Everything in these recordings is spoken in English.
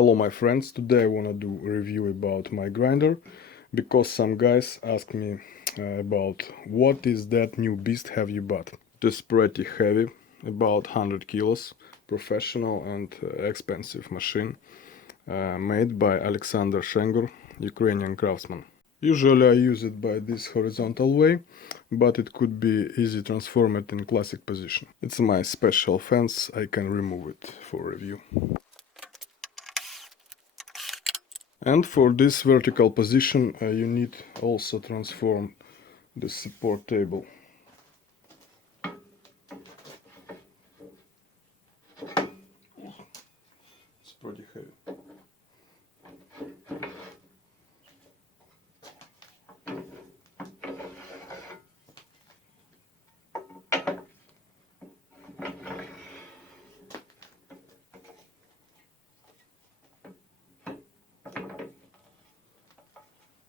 Hello my friends, today I wanna do a review about my grinder because some guys ask me about what is that new beast have you bought. It is pretty heavy, about 100 kilos, professional and expensive machine made by Alexander Shengur, Ukrainian craftsman. Usually I use it by this horizontal way, but it could be easy transformed in classic position. It's my special fence, I can remove it for review. And for this vertical position you need also transform the support table. It's pretty heavy.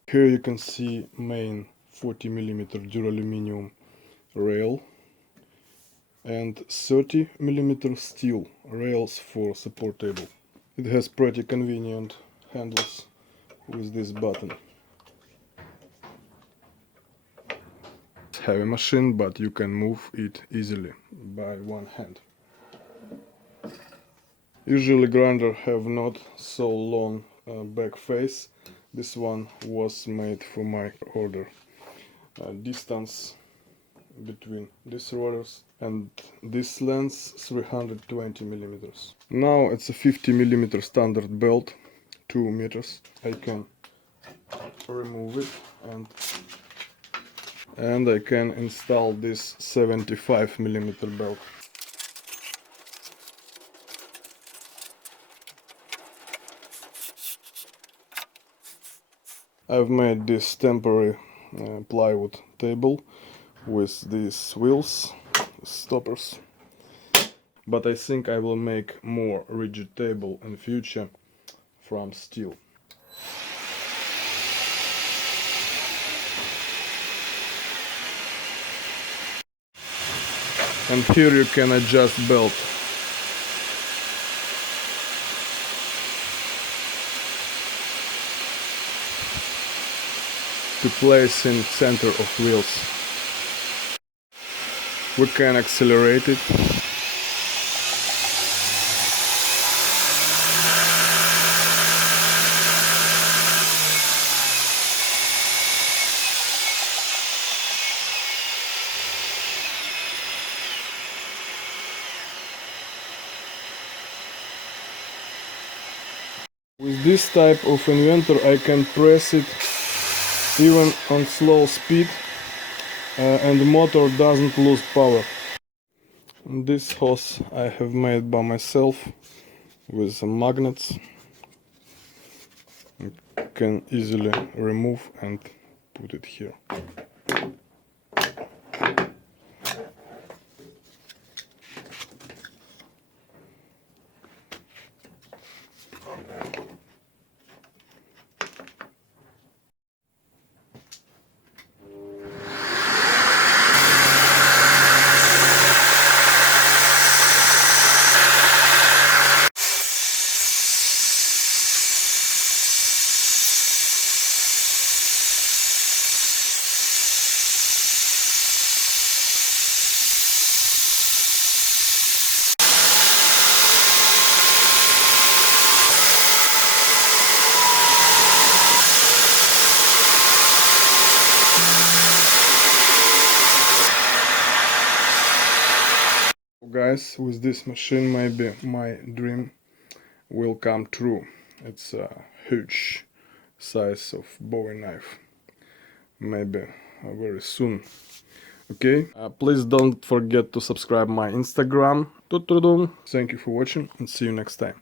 Here you can see main 40mm duraluminum rail and 30mm steel rails for support table. It has pretty convenient handles with this button. It's a heavy machine, but you can move it easily by one hand. Usually grinder have not so long back face. This one was made for my order. Distance between these rollers and this lens 320mm. Now it's a 50mm standard belt, 2 meters. I can remove it and I can install this 75mm belt. I've made this temporary plywood table with these wheels, stoppers, but I think I will make more rigid table in future from steel. And here you can adjust belt. To place in center of wheels. We can accelerate it. With this type of inventor I can press it even on slow speed and the motor doesn't lose power. This hose I have made by myself with some magnets. You can easily remove and put it here. Guys, with this machine maybe my dream will come true. It's a huge size of bowie knife. Maybe very soon. Okay, please don't forget to subscribe my Instagram. Thank you for watching and see you next time.